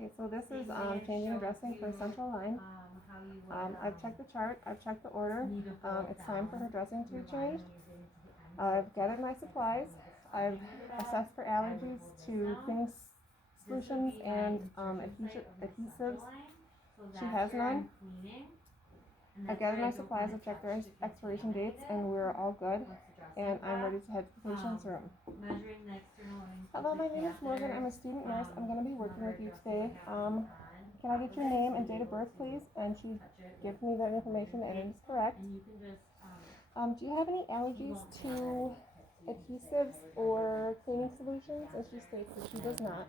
Okay, so this is changing the dressing for central line. I've checked the chart, I've checked the order. It's time for her dressing to be changed. I've gathered my supplies. I've assessed for allergies to cleaning solutions and adhesives. She has none. I've gathered my supplies, I've checked their expiration dates, and we're all good. And I'm ready to head to the patient's room. Hello, my name is Morgan. I'm a student nurse. I'm going to be working with you today. Can I get your name and date of birth, please? And she gives me that information, and it is correct. Do you have any allergies to adhesives or cleaning solutions? And she states that she does not.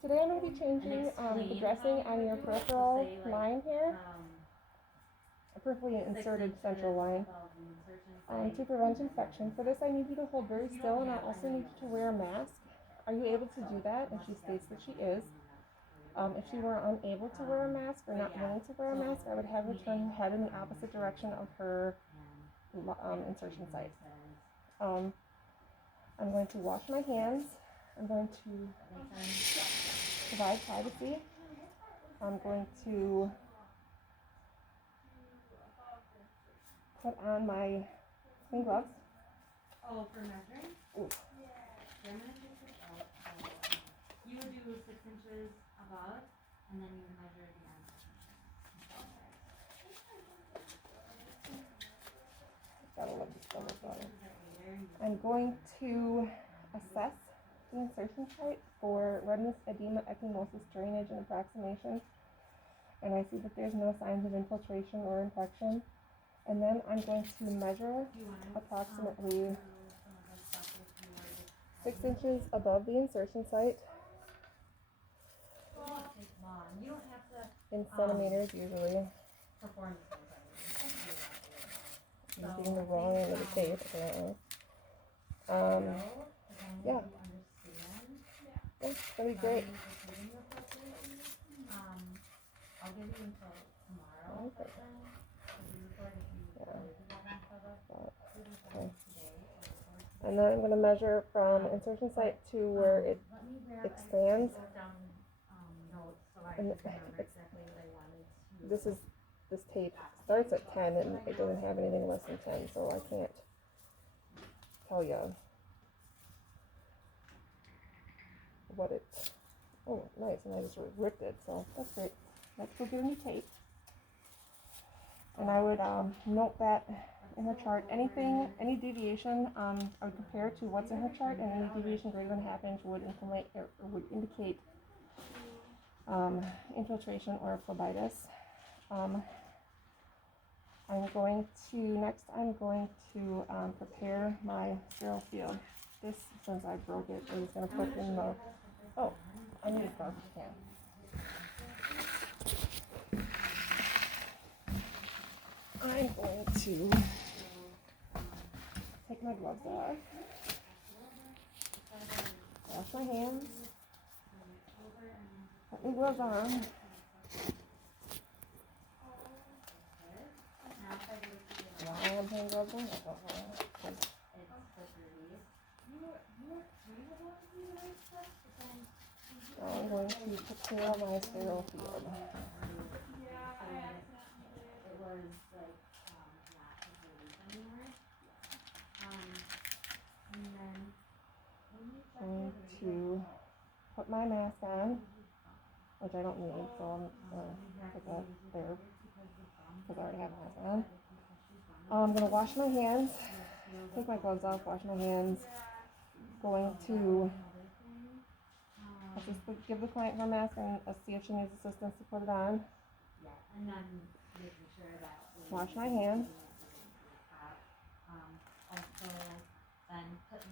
Today I'm going to be changing the dressing on your peripheral line here, a peripherally inserted central line, to prevent infection. For this I need you to hold very still, and I also need you to wear a mask. Are you able to do that? And she states that she is. If she were unable to wear a mask or not willing to wear a mask, I would have her turn her head in the opposite direction of her insertion site. I'm going to wash my hands. I'm going to provide privacy. I'm going to put on my clean gloves. Oh, for measuring? Ooh. So I'm going to take this out. You would do 6 inches above, and then you would measure again. Gotta love this color better. I'm going to assess the insertion site for redness, edema, ecchymosis, drainage, and approximation. And I see that there's no signs of infiltration or infection. And then I'm going to measure approximately 6 inches above the insertion site in centimeters usually. Using the wrong end of the tape, apparently. Yeah. Yeah, that'd be great. I'll give you until tomorrow. Okay. Okay. And then I'm going to measure from insertion site to where it expands. And this tape starts at 10 and it doesn't have anything less than 10, so I can't tell you what it. Oh, nice! And I just ripped it, so that's great. Let's go get a new tape. And I would note that in her chart, any deviation, I would compare to what's in her chart, and any deviation greater than ½ inch would indicate infiltration or phlebitis. I'm going to prepare my sterile field. This, since I broke it, I'm just going to put in the. Oh, I need a garbage can. I'm going to take my gloves off, wash my hands, put my gloves on. Why I'm putting gloves on? I don't know. I'm going to prepare my sterile field. I'm going to put my mask on, which I don't need, so I'm going to put that there because I already have a mask on. I'm going to wash my hands, take my gloves off, wash my hands. Going to give the client her mask and see if she needs assistance to put it on. Wash my hands.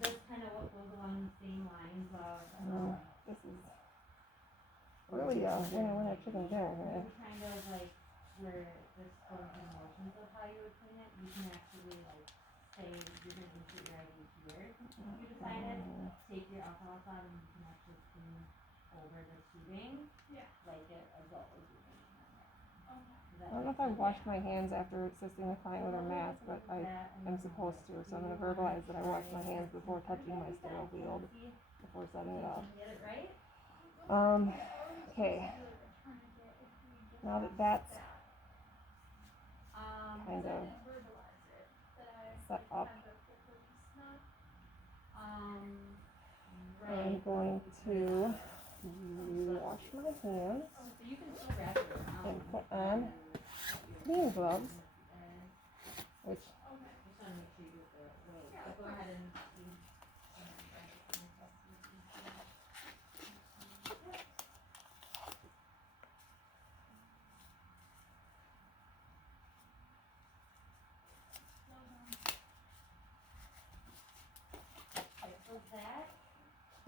This kind of what goes along the same lines of. This is really when I chicken dinner. Kind of like where this goes in motions of how you would clean it. You can actually say you're going to insert your IV here. You decided take your alcohol swab and you can actually clean over the tubing like it as well as you can. I don't know if I washed my hands after assisting the client with her mask, but I am supposed to, so I'm going to verbalize that I washed my hands before touching my sterile field, before setting it up. Okay, now that that's kind of set up, I'm going to wash my hands and put on clean gloves, which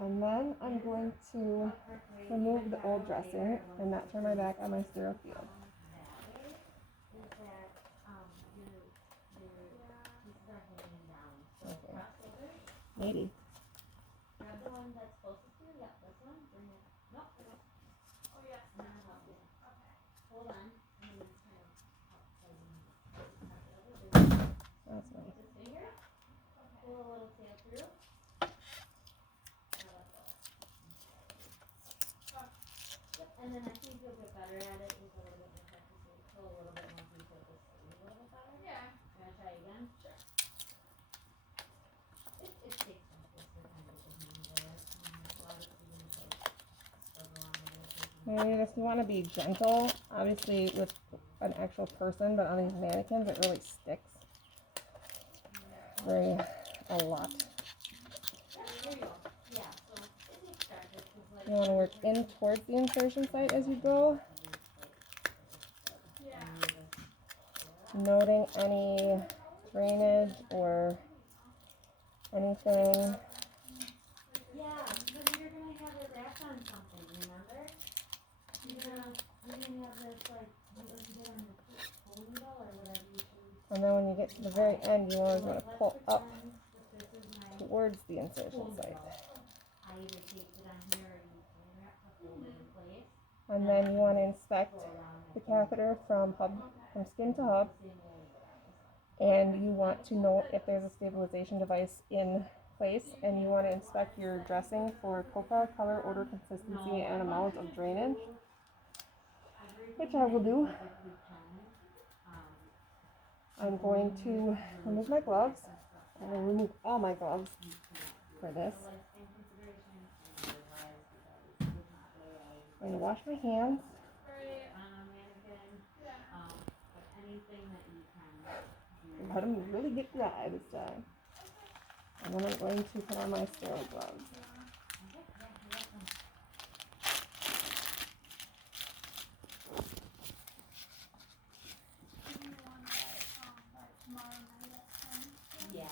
and then I'm going to remove the old dressing and not turn my back on my sterile field. Okay. Maybe. Grab the one that's closest to you. Yep, this one. Bring it. Nope. Oh yeah. I'm gonna help you. Okay. Hold on. I'm gonna kind of That's nice. this finger. Pull a little tail through. Now let go. Yep. And then I think you'll get better at it with a little bit more practice. Pull a little bit more through so this a little bit better. Yeah. Can I try again? Sure. It takes practice to kind of get the hang of it. A lot of students struggle on it. Maybe if you want to be gentle, obviously with an actual person, but on these mannequins it really sticks a lot. There you go. Yeah, so it takes practice. You want to work in towards the insertion site as you go. Noting any drainage or anything. Yeah, because you're gonna have it wrapped on something, remember? You're gonna have this like you did on the needle or whatever you should. And then when you get to the very end, you always want to pull up towards the insertion site. I either taped it on here or you can wrap the fold in place. And then you want to inspect the catheter from skin to hub. And you want to know if there's a stabilization device in place, and you want to inspect your dressing for COPA, color, odor, consistency, and amount of drainage, which I will do. I'm going to remove my gloves. I'm going to remove all my gloves for this. I'm going to wash my hands. Let them really get dry this time. And then I'm going to put on my sterile gloves. Yeah,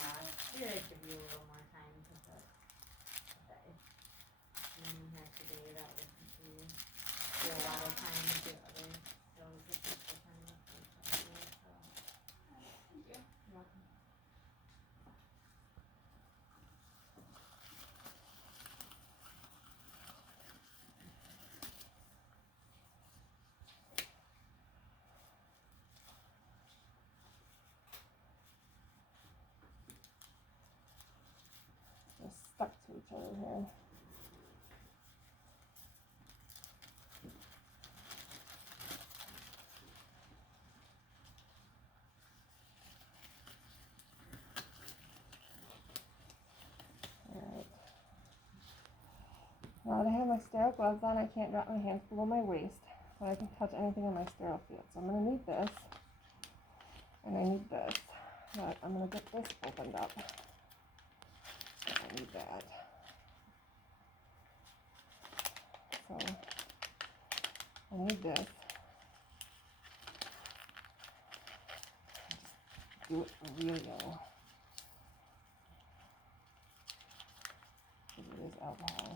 we're gonna give you a little more time because if you had today, that would be a lot of time to do other skills that take the time to do. So. Thank you. You're welcome. They're stuck to each other here. Alright. Now that I have my sterile gloves on, I can't drop my hands below my waist, but I can touch anything in my sterile field. So I'm going to need this, and I need this, but I'm going to get this opened up. I need that. So I need this. Just do it really well. Because it is alcohol.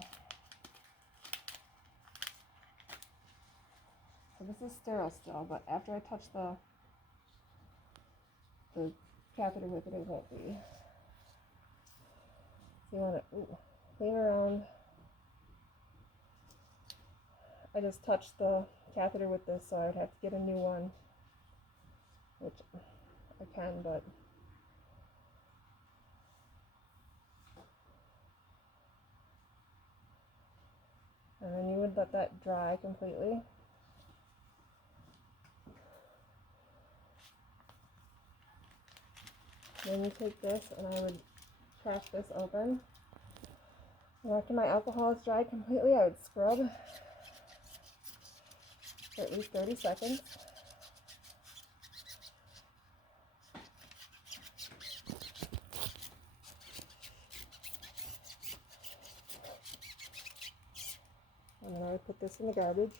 So this is sterile still, but after I touch the catheter with it, it won't be. So you want to play around. I just touched the catheter with this, so I would have to get a new one, which I can, but And then you would let that dry completely. Then you take this and I would crack this open. And after my alcohol is dried completely, I would scrub for at least 30 seconds. And then I would put this in the garbage.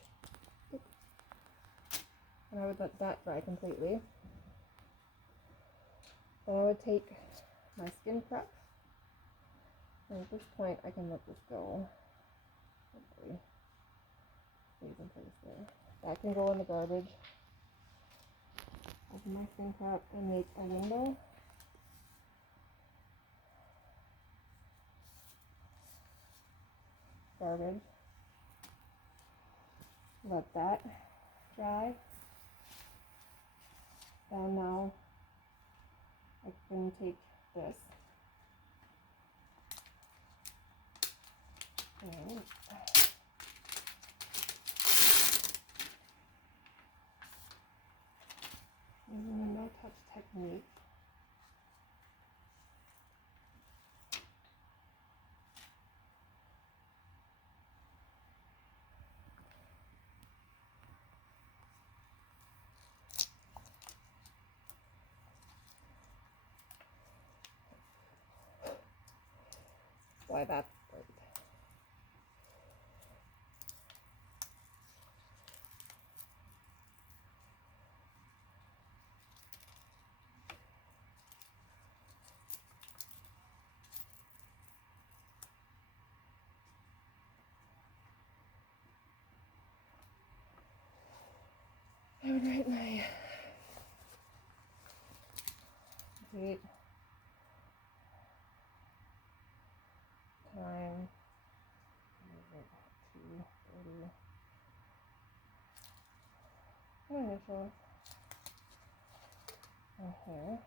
And I would let that dry completely. Then I would take my skin prep. And at this point, I can let this go. Hopefully, stays in place there. That can go in the garbage. Open my skin prep and make a window. Garbage. Let that dry. Then now I can take this and using a no-touch technique, why that's great. I would write my date, time, 2:30, my initials, and here.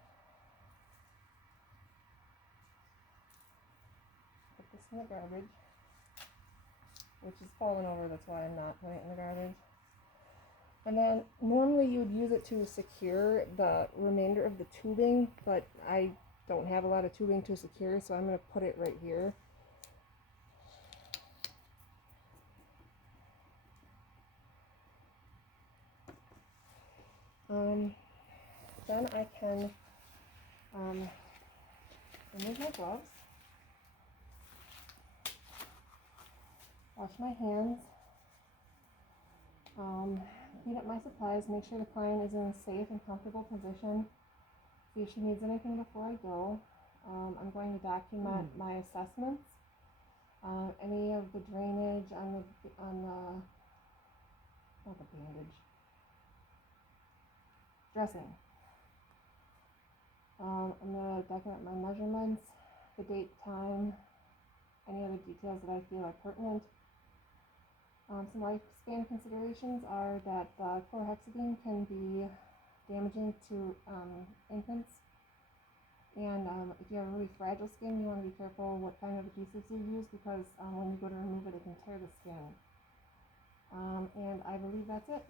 Put this in the garbage, which is falling over, that's why I'm not putting it in the garbage. And then normally you would use it to secure the remainder of the tubing, but I don't have a lot of tubing to secure, so I'm going to put it right here. Then I can remove my gloves, wash my hands, heat up my supplies, make sure the client is in a safe and comfortable position, see if she needs anything before I go. I'm going to document my assessments, any of the drainage on the not the bandage, dressing. I'm going to document my measurements, the date, time, any other details that I feel are pertinent. Some lifespan considerations are that chlorhexidine can be damaging to infants, and if you have really fragile skin, you want to be careful what kind of adhesives you use, because when you go to remove it, it can tear the skin. And I believe that's it.